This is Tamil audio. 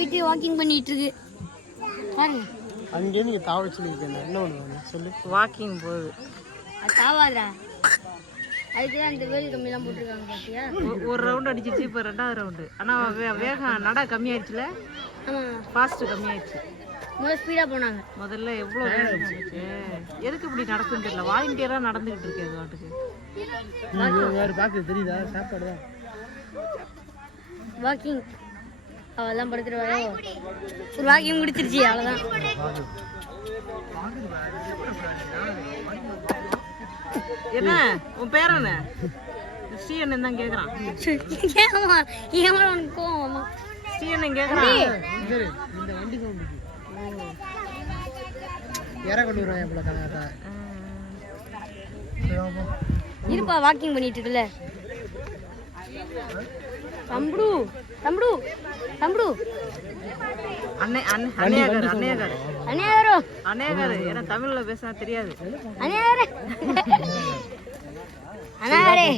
போயிட்டு வாக்கிங் பண்ணிட்டு இருக்கு பாருங்க. அங்கேருந்து தாவ சொல்லியிருக்கேன் என்ன பண்ணுவாங்க? சொல்லு. வாக்கிங் போகுது அது தாவாதா? அதுக்கு வேலி கம்மியெல்லாம் போட்டிருக்காங்க பார்த்தியா ஒரு ரவுண்ட் அடிச்சிருச்சு இப்போ ரெண்டாவது ரவுண்டு ஆனால் வேகம் நட கம்மியாயிடுச்சுல? ஆமாம் ஃபாஸ்ட் கம்மியாயிடுச்சு. முதல்ல ஸ்பீடாக போனாங்க. முதல்ல எவ்வளோ எதுக்கு இப்படி நடக்குன்னு தெரியல. வாலண்டியராக நடந்துகிட்டு இருக்கு அது வாட்டுக்கு வேறு பார்க்க தெரியுதா? சாப்பாடு வாக்கிங் அவெல்லாம் படுத்துருவாரோ? ஒரு வாக்கிங் முடிச்சிருச்சு அவ்வளோதான் என்ன? உன் பேர் என்ன? ஸ்ரீஅண்ணன் தான் கேட்குறான் ஏமா ஏமா உனக்கு கோவம் அம்மா ஸ்ரீஅண்ணன் கேட்குறான் இந்த வண்டி இற கொண்டு இருப்பா வாக்கிங் பண்ணிட்டு இருக்குல்ல? தம்புடு தம்புடு தம்புடு. அண்ணே அண்ணே அண்ணையாக்காரு அனையாரோ அண்ணையாக்காரு ஏன்னா தமிழில் பேசினா தெரியாது. அனையாரே அனாரே